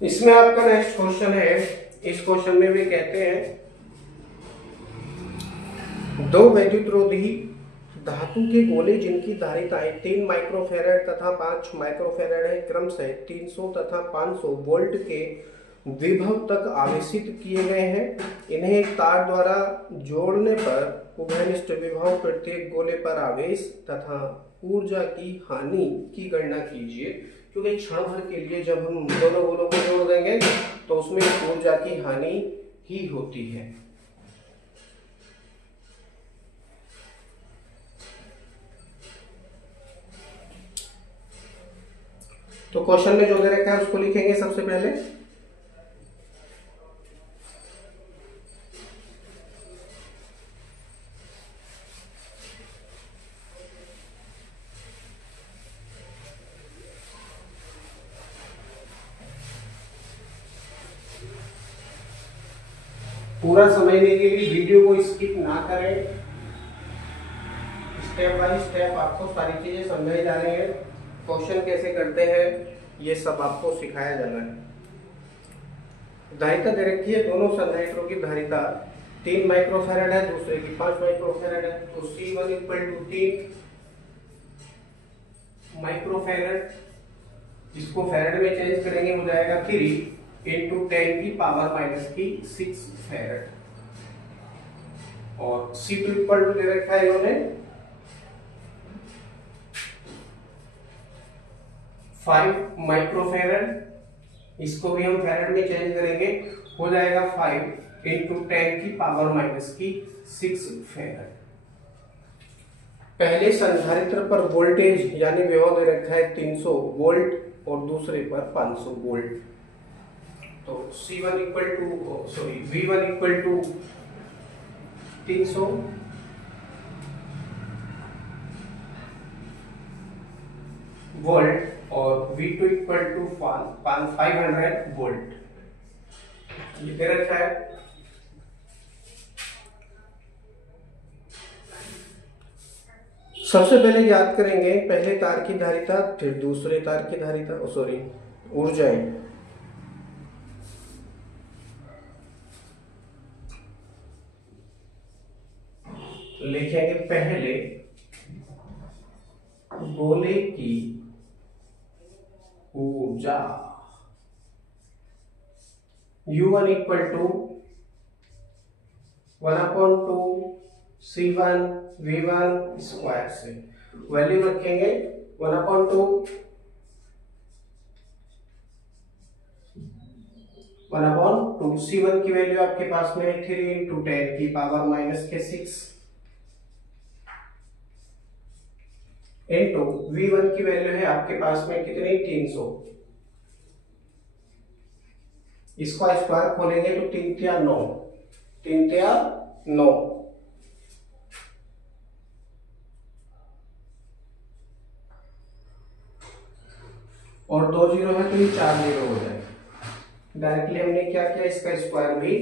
इसमें आपका next question है। इस क्वेश्चन में भी कहते हैं दो वैद्युतरोधी धातु के गोले जिनकी धारिताएं 3 माइक्रोफैराड तथा 5 माइक्रोफैराड है, क्रमशः 300 तथा 500 वोल्ट के विभव तक आवेशित किए गए हैं। इन्हें एक तार द्वारा जोड़ने पर उभयनिष्ठ विभव प्रत्येक गोले पर आवेश तथा ऊर्जा की हानि की गणना कीजिए। क्योंकि क्षण भर के लिए जब हम दोनों गोलों को जोड़ देंगे तो उसमें ऊर्जा की हानि ही होती है। तो क्वेश्चन में जो दे रखा है उसको लिखेंगे सबसे पहले। पूरा समझने के लिए वीडियो को स्किप ना करें, स्टेप बाय स्टेप आपको सारी चीजें समझाई जा रही है। क्वेश्चन कैसे करते हैं ये सब आपको सिखाया जाना है। धारिता दे रखी है, दोनों संधारित्रों की धारिता 3 माइक्रोफैराड है, दूसरे की 5 माइक्रोफैराड है। तो C1 = 3 माइक्रोफैराड, जिसको फैराड में चेंज करेंगे हो जाएगा 3 × 10⁻⁻⁶ फैराड। और C2 = दे रखा है इन्होंने 5 माइक्रोफैराड, इसको भी हम फैराड में चेंज करेंगे हो जाएगा 5 × 10⁻⁶ फैराड। पहले संधारित्र पर वोल्टेज यानी विभव दे रखा है 300 वोल्ट और दूसरे पर 500 वोल्ट। तो V1 = 300 वोल्ट और V2 = 500 वोल्ट। ये दे रखा है। सबसे पहले याद करेंगे पहले तार की धारिता, फिर दूसरे तार की धारिता, ऊर्जाएं। लिखेंगे पहले गोले की ऊर्जा U1 = 1/2 C1 V1 स्क्वायर से वैल्यू रखेंगे 1/2 C1 की वैल्यू आपके पास में है 3 × 10⁻⁻⁶ इनटू V1 की वैल्यू है आपके पास में कितनी 300। इसका स्क्वायर खोलेंगे तो 3 × 9 3 × 9 और 2 0 है तो ये 4 0 हो जाए। डायरेक्टली हमने क्या किया, इसका स्क्वायर भी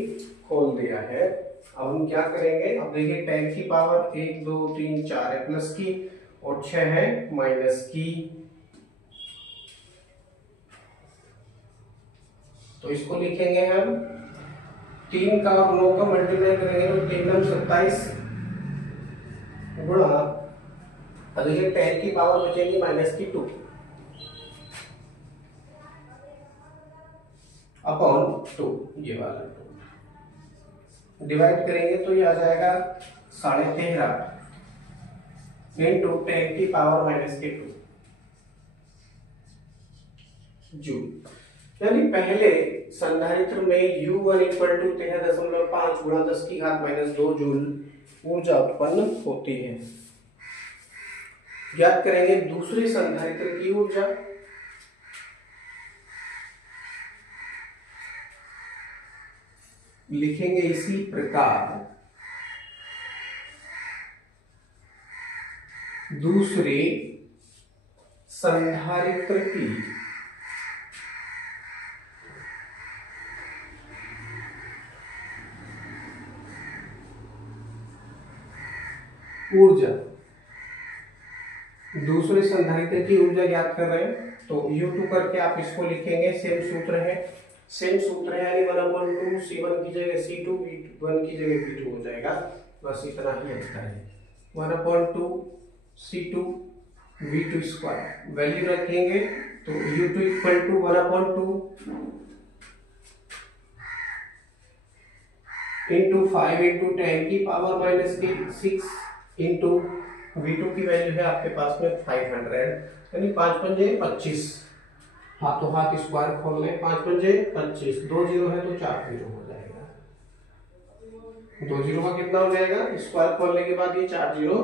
खोल दिया है। अब हम क्या करेंगे, अब देखिए 10 की पावर 1 2 3 4 है प्लस की और 6 है माइनस की। तो इसको लिखेंगे हम 3 का और 9 का मल्टीप्लाई करेंगे तो 3 9 27 गुणा, देखिए 10 की पावर बचेगी माइनस की 2 अपॉन 2, ये वाला 2 डिवाइड करेंगे तो ये आ जाएगा 13.5 × 10 की पावर -2 जूल। यानी पहले संधारित्र में U1 = 13.5 × 10⁻⁻² जूल ऊर्जा उत्पन्न होती है। ज्ञात करेंगे दूसरे संधारित्र की ऊर्जा। लिखेंगे इसी प्रकार दूसरे संधारित्र की ऊर्जा, दूसरे संधारित्र की ऊर्जा ज्ञात कर रहे हैं तो U2 करके आप इसको लिखेंगे, सेम सूत्र है सेम सूत्र है, यानी 1/2 C1 की जगह C2, V1 की जगह V2 हो जाएगा। बस इतना ही अंतर है। 1/2 C2 V2 स्क्वायर वैल्यू रखेंगे तो U2 equal to 1/2 into 5 into 10 की पावर माइनस 6 इंटू V2 की वैल्यू है आपके पास में 500, यानी 5 पंजे 25, हाथों हाथ स्क्वायर खोल लें, 5 पंजे 25, 2 जीरो है तो 4 जीरो हो जाएगा, 2 जीरो का कितना हो जाएगा, स्क्वायर खोलने के बाद ये 4 जीरो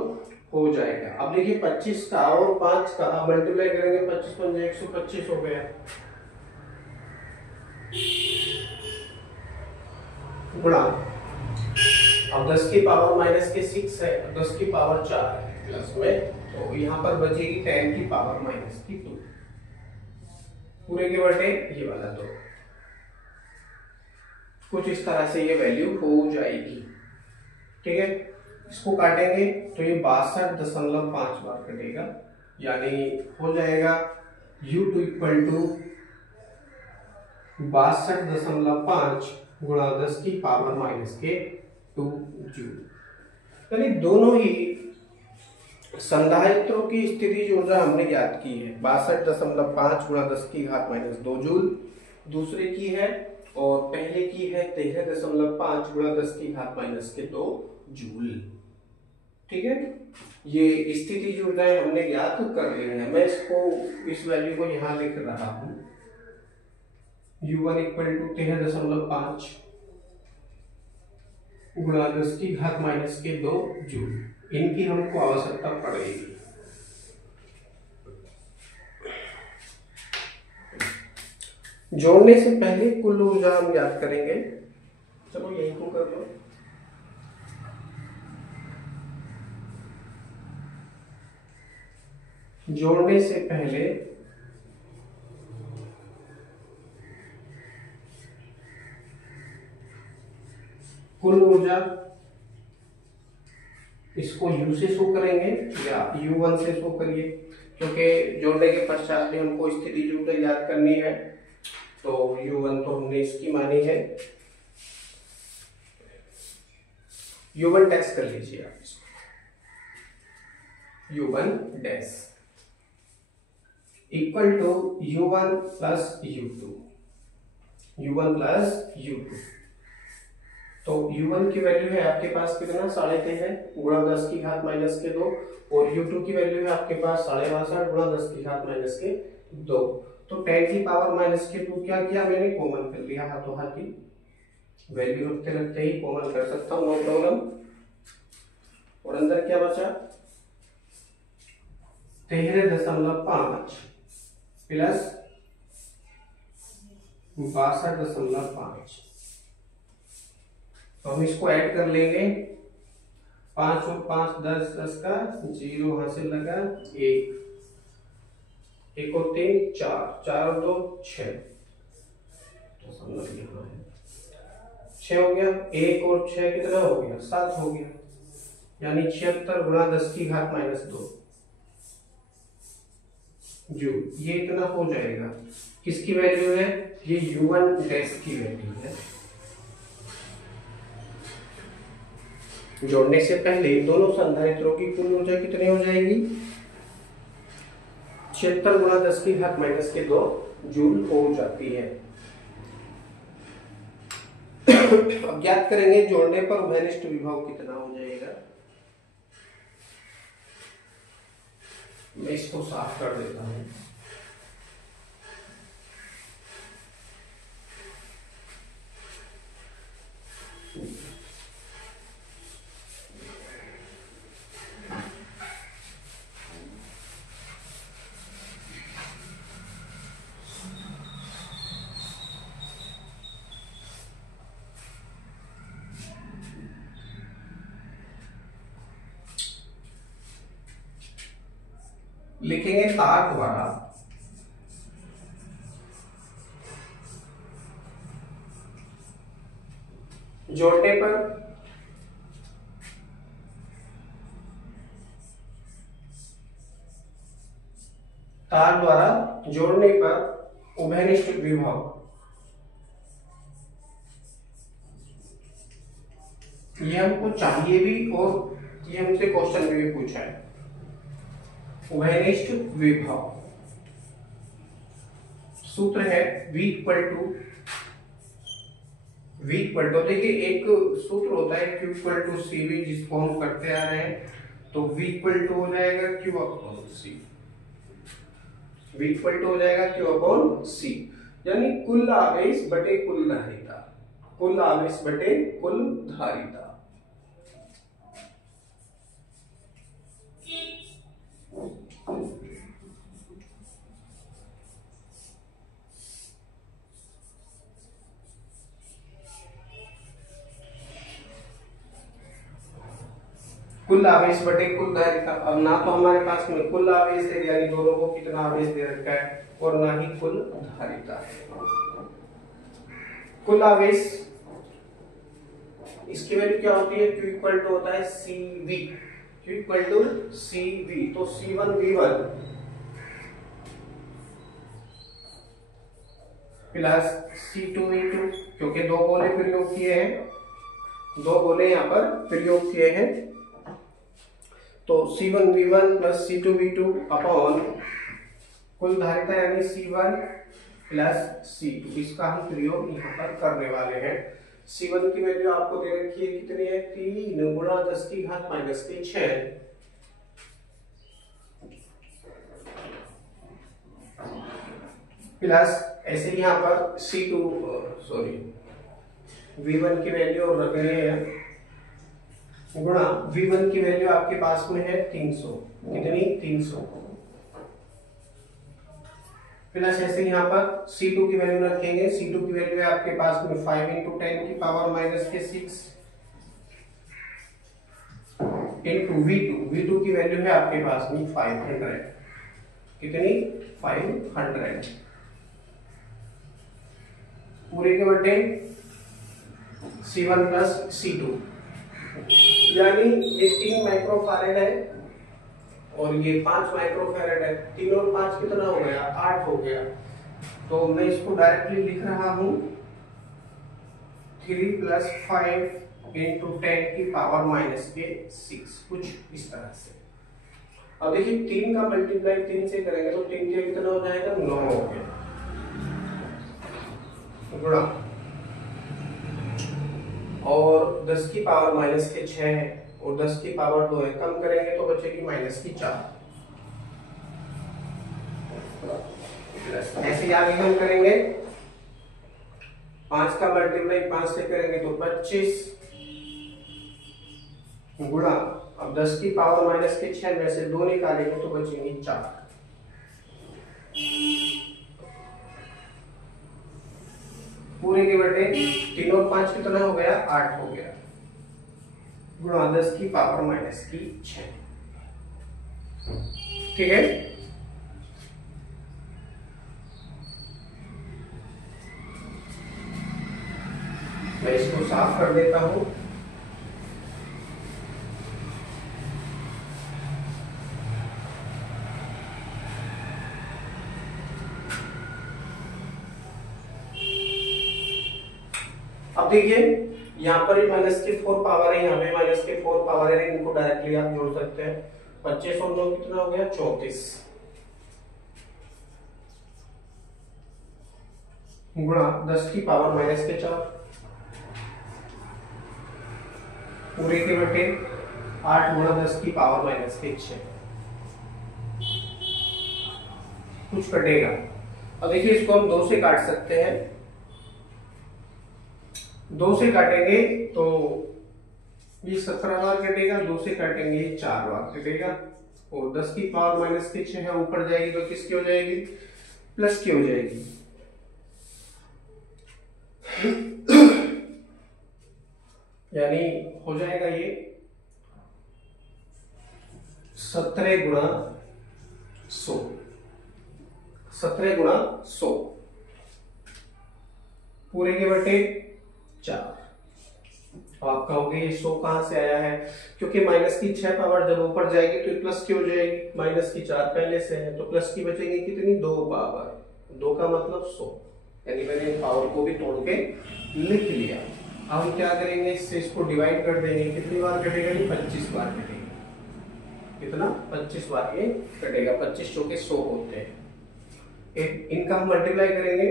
हो जाएगा। अब देखिए 25 का और 5 का मल्टीप्लाई करेंगे, 25 पंजे 125 हो गया, गुणा, अब 10 की पावर माइनस के 6 है, 10 की पावर 4 है प्लस में, तो यहाँ पर बचेगी 10 की पावर माइनस की 2, पूरे के बटे ये वाला 2, कुछ इस तरह से ये वैल्यू हो जाएगी। ठीक है, इसको काटेंगे तो ये 62.5 बार कटेगा, यानी हो जाएगा U2 इक्वल टू 62.5 गुणा 10 की पावर माइनस के 2 जूल। यानी दोनों ही संधारित्रों की स्थितिज ऊर्जा हमने ज्ञात की है, 62.5 गुणा 10 की घात माइनस 2 जूल दूसरे की है, और पहले की है 13.5 गुणा 10 की घात माइनस के 2 जूल। ठीक है, ये स्थितिज ऊर्जाएं हमने ज्ञात कर ली है। मैं इसको इस वैल्यू को यहां लिख रहा हूं, U1 इक्वल टू 13.5 गुणा 10 की घात माइनस के 2 जूल, इनकी हमको आवश्यकता पड़ेगी। जोड़ने से पहले कुल ऊर्जा हम ज्ञात करेंगे, चलो यही को कर लो। जोड़ने से पहले कुल ऊर्जा, इसको U से शो करेंगे या U1 से शो करिए, क्योंकि जोड़ने के पश्चात भी हमको स्थितिज ऊर्जा याद करनी है, तो U1 तो हमने इसकी मानी है, U1 डैश कर लीजिए आप इसको, U1 dash equal to U1 plus U2, U1 plus U2, तो U1 की वैल्यू है आपके पास कितना, 13.5 गुणा 10 की घात माइनस के 2, और U2 की वैल्यू है आपके पास 62.5 गुणा 10 की घात माइनस के 2, तो 10 की पावर माइनस के 2 क्या किया मैंने, कॉमन कर लिया, हाथों हाथ ही वैल्यू रखते रखते ही कॉमन कर सकता हूं, नो प्रॉब्लम। और अंदर क्या बचा, 13.5 प्लस 62.5, तो हम इसको ऐड कर लेंगे, 5 और 5 10, 10 का 0 हासिल लगा, 1 और 3 4, 4 और 2 6, तो यहाँ है 6 हो गया, 1 और 6 कितना हो गया, 7 हो गया, यानी 76 गुणा 10 की घात माइनस 2 जूल, ये इतना हो जाएगा। किसकी वैल्यू है, ये U1 डैश की वैल्यू है। जोड़ने से पहले दोनों संधारित्रों की कुल ऊर्जा कितनी हो जाएगी, 76 गुणा 10 की घात माइनस के 2 जूल हो जाती है। अब ज्ञात करेंगे जोड़ने पर उभयनिष्ठ विभव कितना हो जाएगा। मैं इसको साफ कर देता हूं। लिखेंगे तार द्वारा जोड़ने पर उभयनिष्ठ विभव ये हमको चाहिए भी और ये हमसे क्वेश्चन में भी पूछा है। उभयनिष्ठ विभव सूत्र है V इक्वल टू देखिए एक सूत्र होता है Q इक्वल टू CV जिसको हम करते आ रहे हैं, तो V इक्वल टू हो जाएगा Q upon C। V equal to हो जाएगा Q अपॉन C, यानी कुल आवेश बटे कुल धारिता, कुल आवेश बटे कुल धारिता। कुल आवेश बटे कुल धारिता। अब ना तो हमारे पास में कुल आवेश है, यानी दोनों को कितना आवेश दे रखा है, और ना ही कुल धारिता है। कुल आवेश इसकी वैल्यू क्या होती है, Q इक्वल टू होता है CV, Q equal to CV, तो C1V1 प्लस C2V2, क्योंकि दो गोले प्रयोग किए हैं, दो गोले यहाँ पर प्रयोग किए हैं, तो C1V1 प्लस C2V2 अपॉन कुल धारिता यानी C1 प्लस C2, इसका हम प्रयोग यहाँ पर करने वाले हैं। C1 की वैल्यू आपको दे रखी है कितनी है, 3 गुणा 10 की घात माइनस के 6 प्लस ऐसे यहाँ पर V1 की वैल्यू रख रहे हैं गुणा V1 की वैल्यू आपके पास में है 300, कितनी 300 प्लस ऐसे यहाँ पर C2 की वैल्यू रखेंगे, C2 की वैल्यू है आपके पास में 5 × 10 की पावर माइनस के 6 इंटू V2 की वैल्यू है आपके पास में 500, कितनी 500 पूरे के बटे C1 प्लस C2, यानी ये 3 माइक्रोफैरड है और ये 5 माइक्रोफैरड है। 3 और 5 कितना हो गया, 8 हो गया। तो मैं इसको डायरेक्टली लिख रहा हूं 3 + 5 × 10 की पावर माइनस के 6, कुछ इस तरह से। अब देखिए 3 का मल्टीप्लाई 3 से करेंगे तो 3 के कितना हो जाएगा, 9 हो गया, गुणा और 10 की पावर माइनस के 6 है और 10 की पावर 2 है, कम करेंगे तो बचेगी माइनस की 4। ऐसे ही आगे हम करेंगे, 5 का मल्टीप्लाई 5 से करेंगे तो 25 गुणा, अब 10 की पावर माइनस के 6 में से 2 निकालेंगे तो बचेंगे 4। पूरे के बटे 3 और 5 कितना हो गया, 8 हो गया, गुणा 10 की पावर माइनस की 6। ठीक है, मैं इसको साफ कर देता हूं। अब देखिए यहाँ पर माइनस के 4 पावर है, यहाँ पे माइनस के 4 पावर है, इनको डायरेक्टली आप जोड़ सकते हैं। 25 और 9 कितना हो गया, 34 गुणा 10 की पावर माइनस के 4 पूरे के बटे 8 गुणा 10 की पावर माइनस के 6, कुछ कटेगा। अब देखिए इसको हम 2 से काट सकते हैं, 2 से काटेंगे तो ये 17 बार कटेगा, 2 से काटेंगे 4 बार कटेगा, और 10 की पावर माइनस के 6 है, ऊपर जाएगी तो किसकी हो जाएगी, प्लस की हो जाएगी। यानी हो जाएगा ये 17 गुणा 100, 17 गुणा 100 पूरे के बटे 4। आप कहोगे ये 100 कहां से आया है, क्योंकि माइनस की 6 पावर जब ऊपर जाएगी तो प्लस की हो जाएगी, माइनस की 4 पहले से है तो प्लस की बचेगी कितनी, 2 पावर, 2 का मतलब 100, यानी मैंने पावर को भी तोड़ के लिख लिया। अब हम क्या करेंगे, इससे इसको डिवाइड कर देंगे। कितनी बार कटेगा ये? 25 बार कटेगा। कितना? 25 बार ये कटेगा। 25 चौके 100 होते हैं। इनका हम मल्टीप्लाई करेंगे।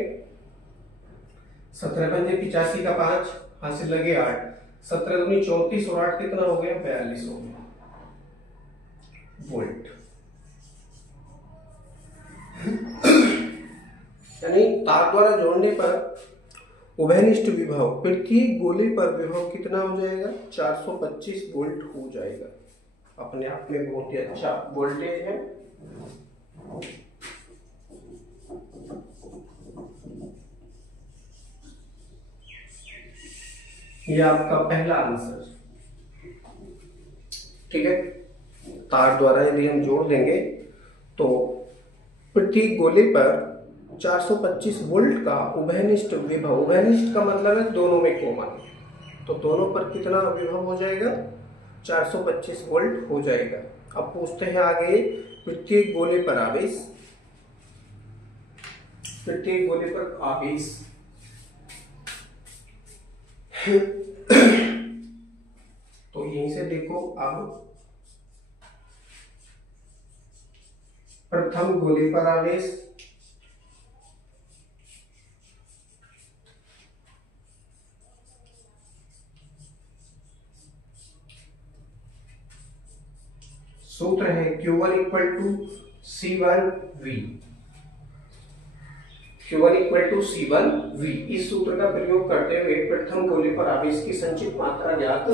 17 पंजे 85 का 5 हासिल लगे 8, 17 दूनी 34 और 8 कितना हो गया? 42 हो गया वोल्ट। यानी तार द्वारा जोड़ने पर उभयनिष्ठ विभव, प्रत्येक गोले पर विभव कितना हो जाएगा? 425 वोल्ट हो जाएगा। अपने आप में बहुत ही अच्छा वोल्टेज है। ये आपका पहला आंसर। ठीक है, तार द्वारा यदि हम जोड़ देंगे तो प्रत्येक गोले पर 425 वोल्ट का उभयनिष्ठ विभव, उभयनिष्ठ का मतलब है दोनों में कॉमन, तो दोनों पर कितना विभव हो जाएगा? 425 वोल्ट हो जाएगा। अब पूछते हैं आगे, प्रत्येक गोले पर आवेश, प्रत्येक गोले पर आवेश तो यहीं से देखो, अब प्रथम गोले पर आवेश सूत्र है Q1 equal to C1V, Q1 equal to C1V। इस सूत्र का प्रयोग करते हुए प्रथम गोले पर आवेश की संचित मात्रा ज्ञात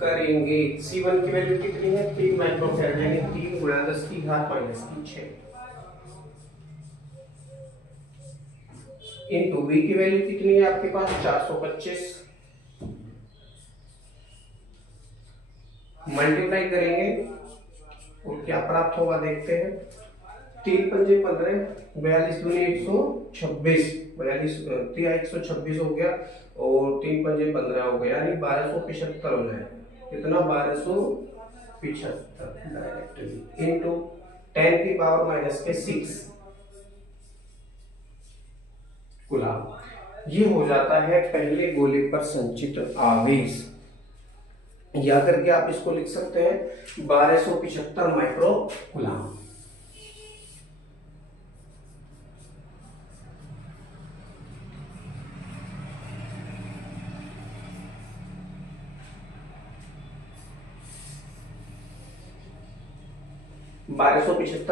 करेंगे। C1 की वैल्यू कितनी है? 3 माइक्रोफैराड, यानी 3 गुणा 10 की घात -6 इनटू V की वैल्यू कितनी है आपके पास? 425। मल्टीप्लाई करेंगे और क्या प्राप्त होगा देखते हैं। 3 पंजे 15, 42 दूनी 126, 42 126 हो गया और 3 पंजे 15 हो गया, यानी 1275 हो जाएगा। कितना? 1275 डायरेक्टली इनटू 10 की पावर -6 कूलम। ये हो जाता है पहले गोले पर संचित आवेश, या करके आप इसको लिख सकते हैं 1275 माइक्रो कूलम।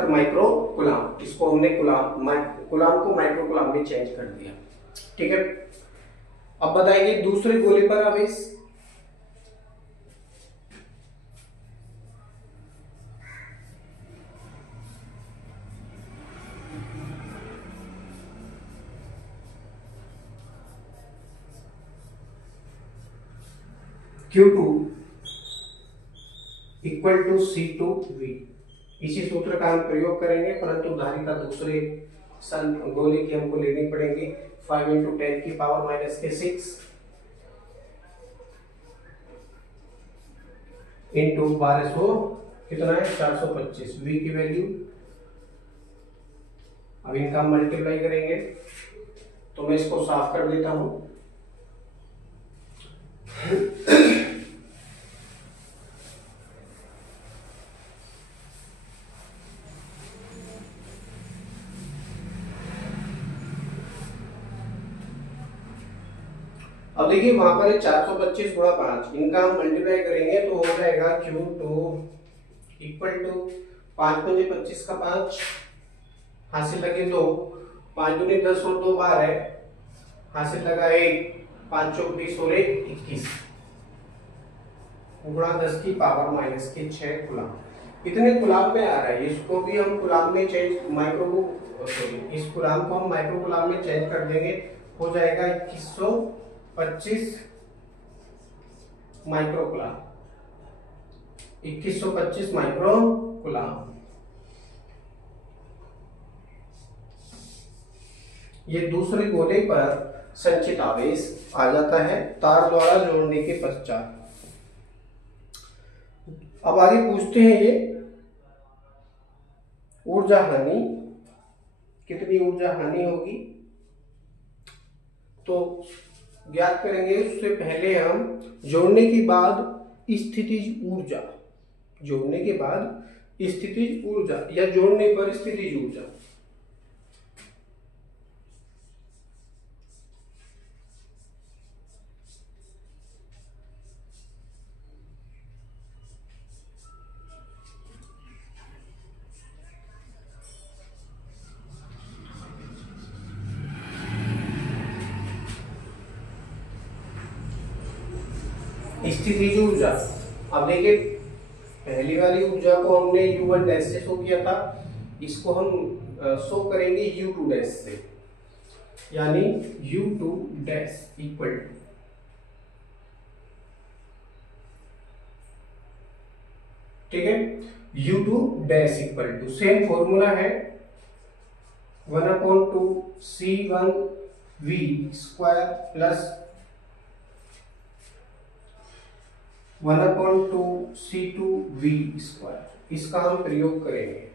माइक्रो कूलम, इसको हमने कूलम को माइक्रो कूलम में चेंज कर दिया। ठीक है, अब बताइए दूसरे गोले पर आवेश। Q2 equal to C2V। इसी सूत्र का हम प्रयोग करेंगे, परंतु धारिता दूसरे गोले की हमको लेनी पड़ेगी। 5 × 10 की पावर -6 इंटू 1200 कितना है? 425। V की वैल्यू, अब इनका मल्टीप्लाई करेंगे तो मैं इसको साफ कर देता हूं। अब देखिए वहां पर 425 गुणा 5, इनका हम मल्टीप्लाई करेंगे तो हो जाएगा Q2 इक्वल टू 5 पंजे 25 का 5 हासिल लगे 2, 5 दूनी 10 और 2 12 हासिल लगा 1, 5 चौक 20 और 1 21 गुणा 10 की पावर -6 कूलम। इतने कूलम में आ रहा है, इसको भी हम कूलम में चेंज इस कूलम को हम माइक्रो कूलम में चेंज कर देंगे, हो जाएगा 2125 माइक्रो कूलम, 2125 माइक्रो कूलम। ये दूसरे गोले पर संचित आवेश आ जाता है तार द्वारा जोड़ने के पश्चात। अब आगे पूछते हैं ये ऊर्जा हानि, कितनी ऊर्जा हानि होगी? तो ज्ञात करेंगे उससे पहले हम जोड़ने के बाद स्थितिज ऊर्जा, जोड़ने के बाद स्थितिज ऊर्जा या जोड़ने पर स्थितिज ऊर्जा। स्थितिज ऊर्जा, अब देखिए पहली वाली ऊर्जा को हमने U1 डैश से शो किया था, इसको हम शो करेंगे U2 डैश से, यानी U2 डैश इक्वल टू, ठीक है, U2 dash equal to same formula है 1/2 C1V square plus 1/2 C2V square, इसका हम प्रयोग करेंगे।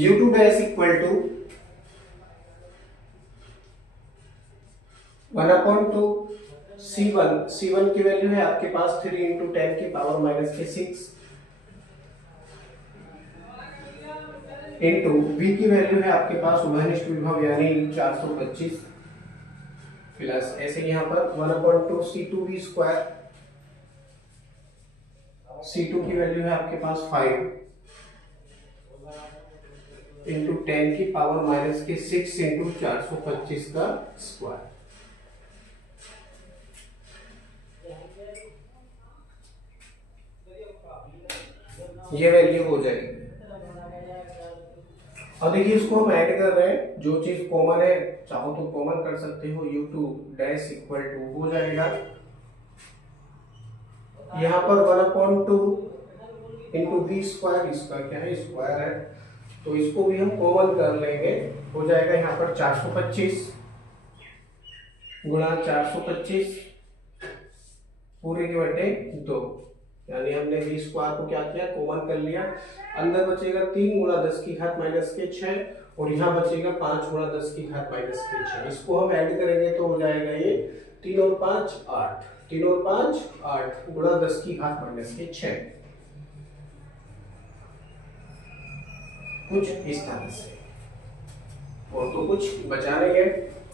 U2 dash equal to 1/2 C1, C1 की वैल्यू है आपके पास 3 × 10 की पावर माइनस के 6 इंटू V की वैल्यू है आपके पास वहनिष्ठ विभव यानी 425 प्लस ऐसे यहाँ पर 1/2 C2V स्क्वायर, C2 की वैल्यू है आपके पास 5 इंटू 10 की पावर माइनस के 6 इंटू 425 का स्क्वायर। ये वैल्यू हो जाएगी। अब देखिए इसको हम ऐड कर रहे हैं, जो चीज कॉमन है चाहो तो कॉमन कर सकते हो, U2 डैश इक्वल टू हो जाएगा यहाँ पर 1/2 इंटू V स्क्वायर, इसका क्या है स्क्वायर है, तो इसको भी हम कॉमन कर लेंगे, हो जाएगा यहाँ पर 425 गुणा 425 पूरे के बटे 2, यानी हमने V स्क्वायर को क्या किया कॉमन कर लिया, अंदर बचेगा 3 गुणा 10 की घात माइनस के 6 और यहाँ बचेगा 5 गुणा 10 की घात माइनस के 6, इसको हम ऐड करेंगे तो हो जाएगा ये 3 और 5 8, 3 और 5 8 गुणा 10 की घात माइनस के 6, कुछ इस तरह से। और तो कुछ बचा नहीं है,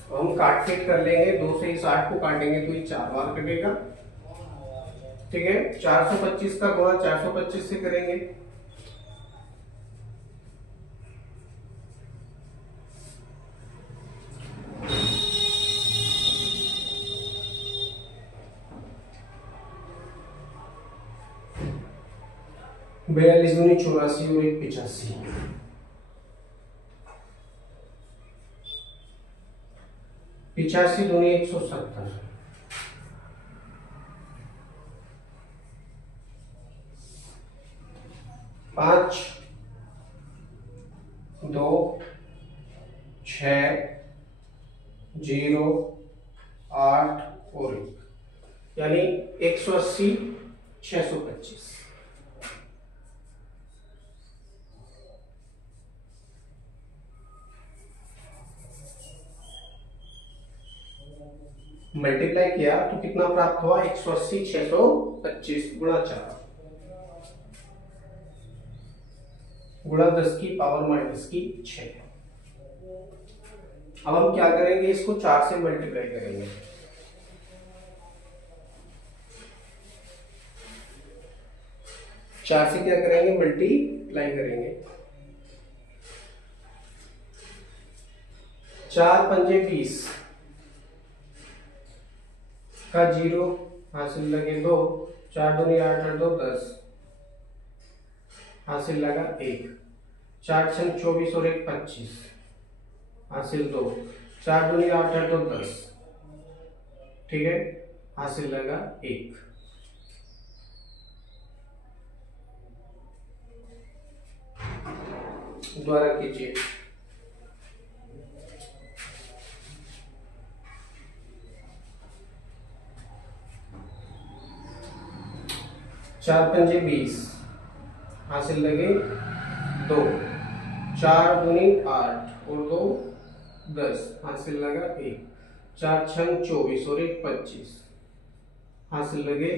तो हम काट फेट कर लेंगे, 2 से इस 8 को काटेंगे तो ये 4 बार कटेगा, ठीक है। 425 का गुणा 425 से करेंगे, बयालीस दूनी 84 और 1 85, 85 दूनी 170, 5 2 6 0 8 और 1, यानी 180 625। मल्टीप्लाई किया तो कितना प्राप्त हुआ 180 625 गुणा 4 गुणा 10 की पावर माइनस की 6। अब हम क्या करेंगे, इसको 4 से मल्टीप्लाई करेंगे, चार से क्या करेंगे मल्टीप्लाई करेंगे, 4 पंजे 20 का 0 हासिल लगे 2, 4 दूनी 8 और 2 10 हासिल लगा 1, 4 छंग 24 और 1 25 हासिल 2, 4 दूनी 8 है तो 10, ठीक है, हासिल लगा 1। दोबारा कीजिए। 4 पंजे 20 हासिल लगे 2, 4 दूनी 8 और 2 10 हासिल लगा 1, 4 छंग 24 और 1 25 हासिल लगे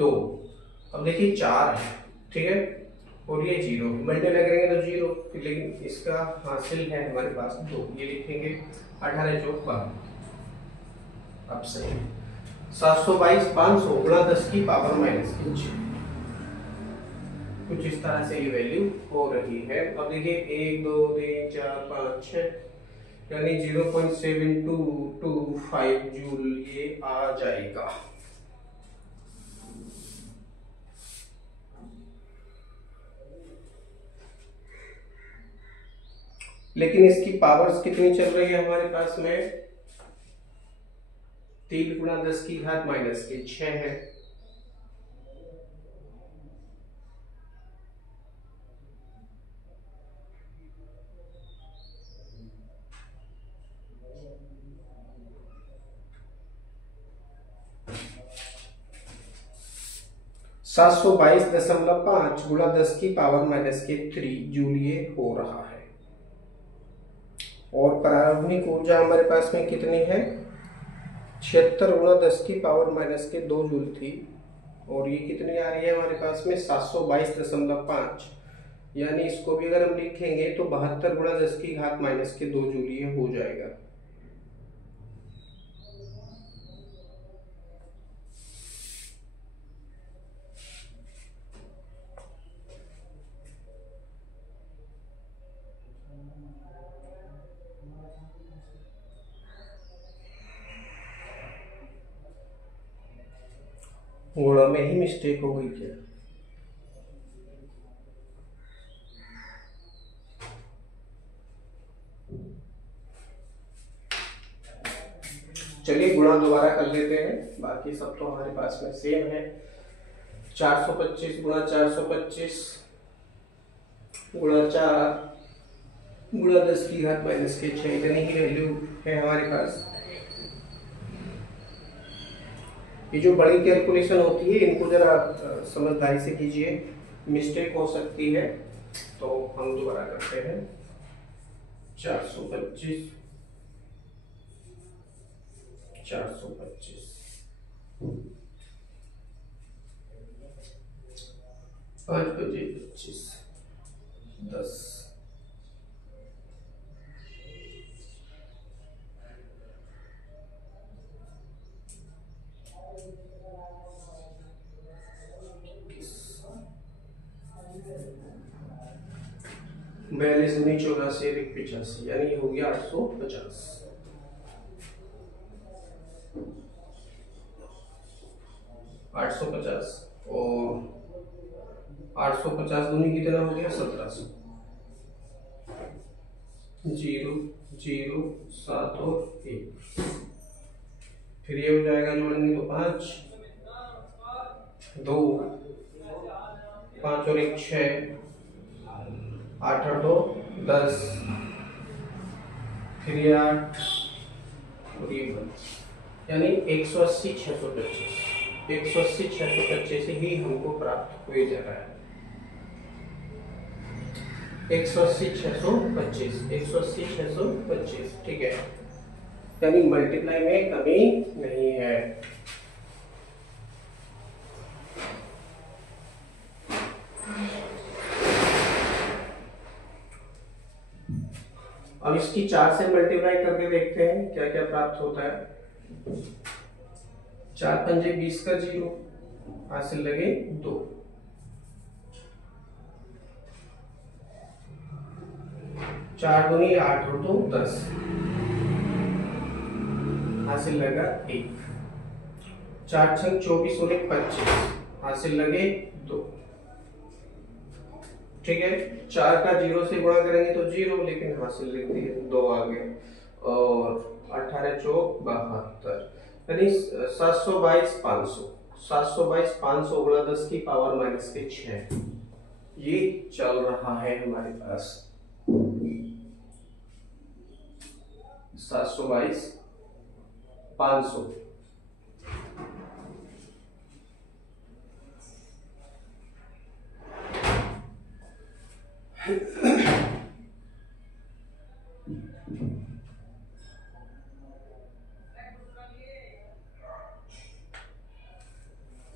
2। अब देखिए 4 है, ठीक है, और ये 0 मल्टीप्लाई करेंगे तो 0, लेकिन इसका हासिल है हमारे पास 2, ये लिखेंगे 18 चौक 12। अब सही 722 500 गुणा 10 की पावर माइनस की 6, कुछ इस तरह से ये वैल्यू हो रही है। अब देखिए 1 2 3 4 5 6 यानी 0.7225 जूल ये आ जाएगा। लेकिन इसकी पावर्स कितनी चल रही है हमारे पास में, 3 गुणा 10 की घात माइनस के 6 है। सात सौ 22.5 गुणा 10 की पावर माइनस के 3 जूल ये हो रहा है। और प्रारंभिक ऊर्जा हमारे पास में कितनी है, 76 गुणा 10 की पावर माइनस के 2 जूल थी, और ये कितनी आ रही है हमारे पास में 722.5, यानी इसको भी अगर हम लिखेंगे तो 72 गुणा 10 की घात माइनस के 2 जूल ये हो जाएगा। गुणा में ही मिस्टेक हो गई क्या? चलिए गुणा दोबारा कर लेते हैं, बाकी सब तो हमारे पास में सेम है। 425 गुणा 425 गुणा 4 गुणा 10 की घात माइनस के 6, इतनी ही वैल्यू है हमारे पास। ये जो बड़ी कैलकुलेशन होती है इनको जरा समझदारी से कीजिए, मिस्टेक हो सकती है, तो हम दोबारा करते हैं। 425 425 5 बजे 25 10 42 19 84 1 85 यानी ये हो गया 850। 850 और 850 दूनी कितना हो गया 1700, 0 0 7 और 1, फिर ये हो जाएगा जोड़ेंगे तो 5 2 5 और 1 6 8 और 2 10, फिर ये 8 और ये 1, यानी 180 625 180 625 ही हमको प्राप्त हुए जा रहा है। 180 625 180 625, ठीक है, यानी मल्टीप्लाई में कमी नहीं है। अब इसकी 4 से मल्टीप्लाई करके देखते हैं क्या क्या प्राप्त होता है। 4 पंजे 20 का 0 हासिल लगे 2, 4 दूनी 8 और 2 10 हासिल लगा 1, 4 छंग 24 और 1 25 हासिल लगे 2, ठीक है। 4 का 0 से गुणा करेंगे तो 0, लेकिन हासिल लिख दिए 2 आ गए। और 18 चौक 72, यानी 722 500, 722 500 गुणा 10 की पावर माइनस के 6, ये चल रहा है हमारे पास 722 500।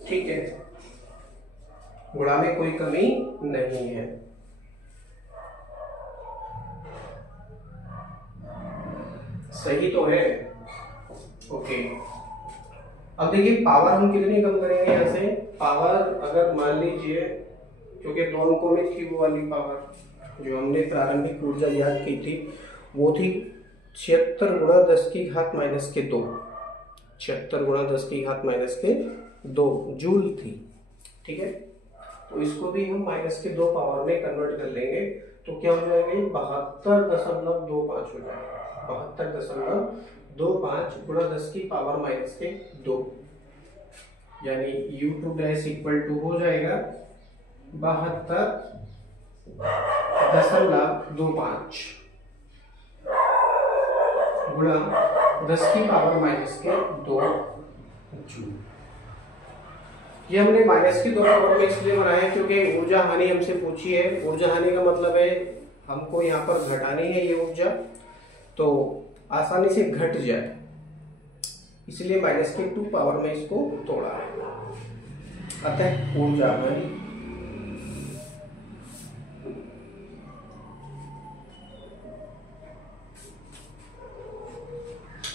ठीक है, गुणा में कोई कमी नहीं है। सही तो है। ओके, अब देखिए पावर हम कितनी कम करेंगे यहाँ से। पावर अगर मान लीजिए, क्योंकि 2 अंकों में थी वो वाली पावर जो हमने प्रारंभिक ऊर्जा याद की थी, वो थी 76 गुणा 10 की घात माइनस के 2, 76 गुणा 10 की घात माइनस के 2 जूल थी। ठीक है, तो इसको भी हम माइनस के 2 पावर में कन्वर्ट कर लेंगे तो क्या हो जाएगा, 72.25 हो जाएगा। 72.25 गुणा 10 की पावर माइनस के 2, यानी U2 डैश इक्वल टू हो जाएगा 72.25 गुणा 10 की पावर माइनस के 2 जूल। ये हमने माइनस की 2 पावर में इसलिए बनाया क्योंकि ऊर्जा हानि हमसे पूछी है। ऊर्जा हानि का मतलब है हमको यहाँ पर घटानी है ये ऊर्जा, तो आसानी से घट जाए, इसलिए माइनस के 2 पावर में इसको तोड़ा है। अतः ऊर्जा हानि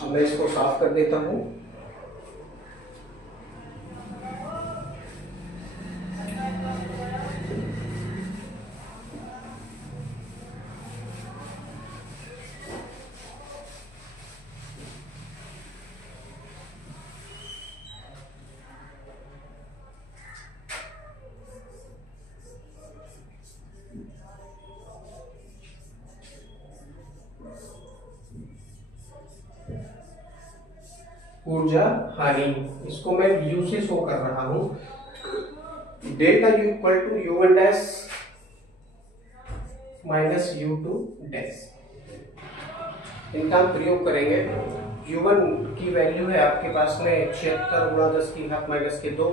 अब मैं इसको साफ कर देता हूं। ऊर्जा हानि, इसको मैं U से शो कर रहा हूं। Delta U equal to U1 dash minus U2 dash, इनका हम प्रयोग करेंगे। U1 की वैल्यू है आपके पास में 76 गुणा 10 की घात माइनस के 2,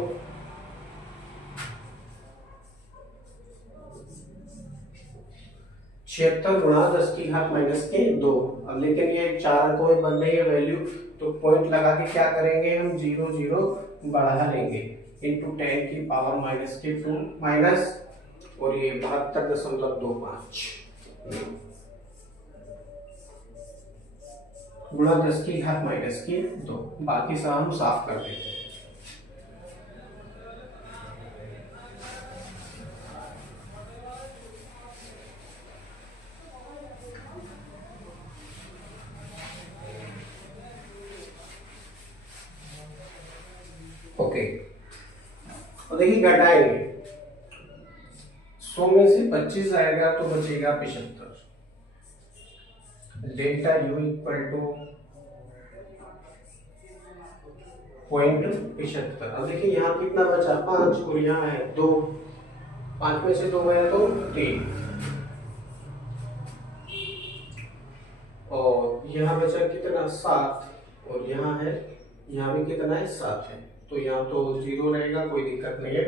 76 गुणा 10 की घात माइनस के 2। अब लेकिन ये 4 अंकों में बन रही है वैल्यू, तो पॉइंट लगा के क्या करेंगे हम, 0 0 बढ़ा लेंगे इंटू 10 की पावर माइनस के 2 माइनस, और ये 72.25 गुणा 10 की घात माइनस की 2। बाकी सब हम साफ कर देते हैं। ओके, और देखिए घटाएंगे, 100 में से 25 आएगा तो बचेगा 75। Delta U equal to 0.75। अब देखिए यहाँ कितना बचा, 5, और यहाँ है 2, 5 में से 2 गया तो 3, और यहाँ बचा कितना, 7, और यहाँ है, यहाँ भी कितना है, 7 है, तो यहाँ तो 0 रहेगा, कोई दिक्कत नहीं है।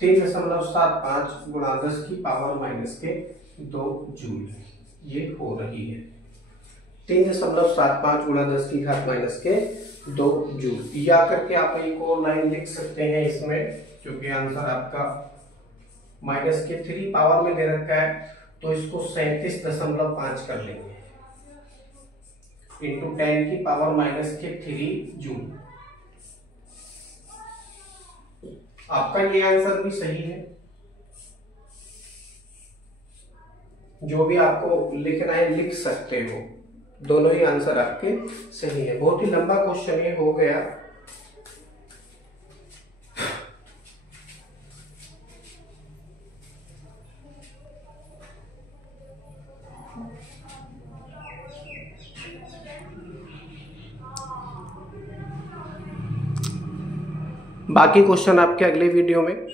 3.75 गुणा 10 की पावर माइनस के 2 जूल ये हो रही है। 3.75 गुणा 10 की घात माइनस के 2 जूल, या करके आप एक और लाइन लिख सकते हैं इसमें, क्योंकि आंसर आपका माइनस के 3 पावर में दे रखा है, तो इसको 37.5 कर लेंगे इंटू 10 की पावर माइनस के 3 जूल। आपका ये आंसर भी सही है। जो भी आपको लिखना है लिख सकते हो, दोनों ही आंसर आपके सही है। बहुत ही लंबा क्वेश्चन ये हो गया। बाकी क्वेश्चन आपके अगले वीडियो में